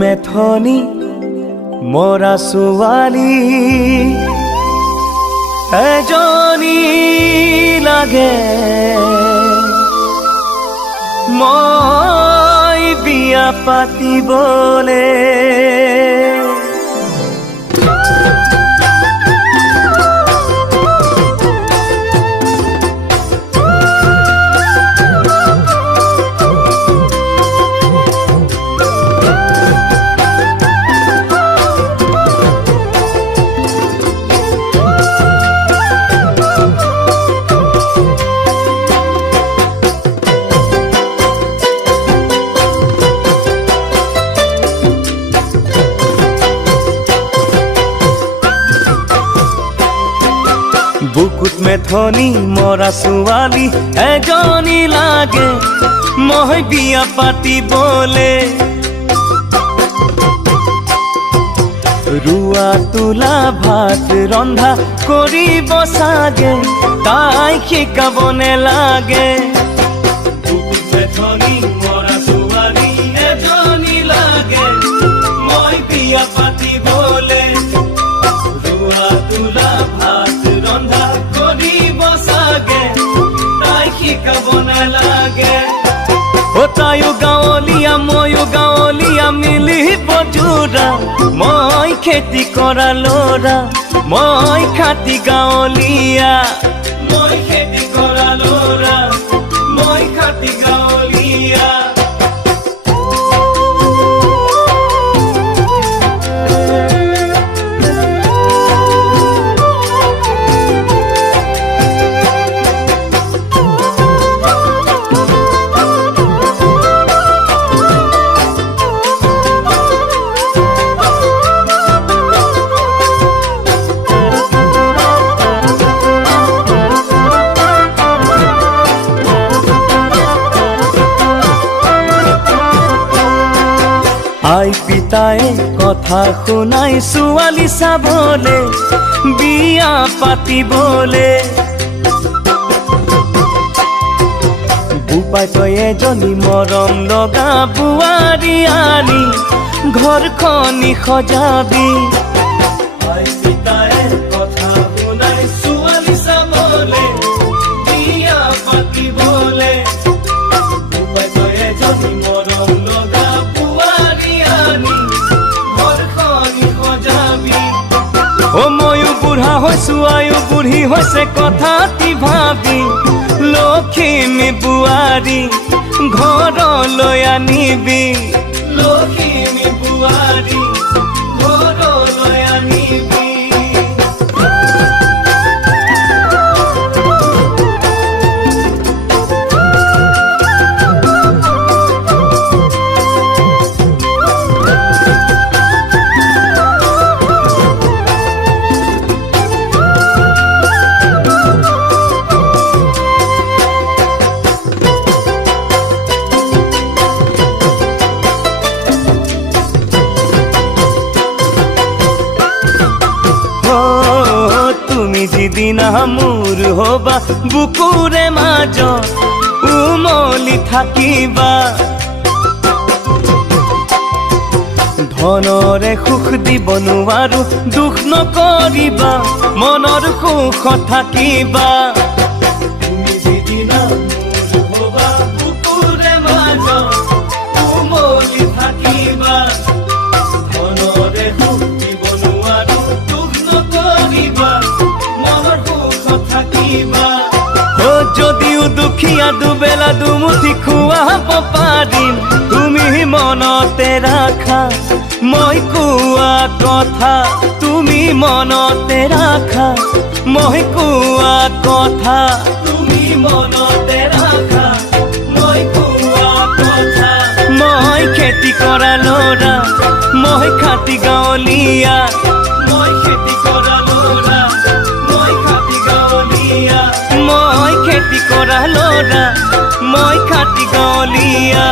মেথনি মৰা ছোৱালী এজনী লাগে মই বিয়া পাতিবলে বুকুত মেথনি মৰা ছোৱালী এজনী লাগে মই বিয়া পাতিবলে ৰুৱা তোলা ভাত ৰন্ধা কৰিব চাগে তাই শিকাব নেলাগে বুকুত মেথনি মৰা ছোৱালী এজনী লাগে মই বিয়া পাতিবলে ৰুৱা তোলা ভাত ৰন্ধা কৰিব চাগে তাই শিকাব নেলাগে ও তাইও গাঁৱলীয়া ময়ো গাঁৱলীয়া মিলিব জোৰা মই খেতি কৰা ল'ৰা মই খাটি গাঁৱলীয়া মই খেতি কৰা ল'ৰা মই খাটি গাঁৱলীয়া আই পিতায়ে কথা শুনাই ছোৱালী চাবলে বিয়া পাতিবলে বোপাই তই এজনী মৰম লগা বোৱাৰী আনি ঘৰখনি সজাবি আই পিতায়ে কথা শুনাই ছোৱালী চাবলে বিয়া পাতিবলে বোপাই তই এজনী মৰম লগা ও ময়ো বুঢ়া হৈছো আয়ো বুঢ়ী হৈছে কথাটি ভাবি লখিমী বোৱাৰী ঘৰলৈ আনিবি লখিমী বোৱাৰী ঘৰলৈ আনিবি যিদিনা মোৰ হবা বুকুৰে মাজত উমলি থাকিবা ধনৰে সুখ দিব নোৱাৰো দুখ নকৰিবা মনৰ সুখ থাকিবা তুমি যিদিনা মোৰ হবা বুকুৰে মাজত উমলি থাকিবা ধনৰে সুখ দিব নোৱাৰো দুখ নকৰিবা যদিও দুখীয়া দুবেলা দুমুঠি খুৱাব পাৰিম তুমি মনতে ৰাখা মই কোৱা কথা তুমি মনতে ৰাখা মই কোৱা কথা তুমি মনতে ৰাখা মই কোৱা কথা মই খেতি কৰা ল'ৰা মই খাটি গাঁৱলীয়া মই খেতি কৰা ল'ৰা মই খাটি গাঁৱলীয়া মই খেতি কৰা ল'ৰা মই খাটি গাঁৱলীয়া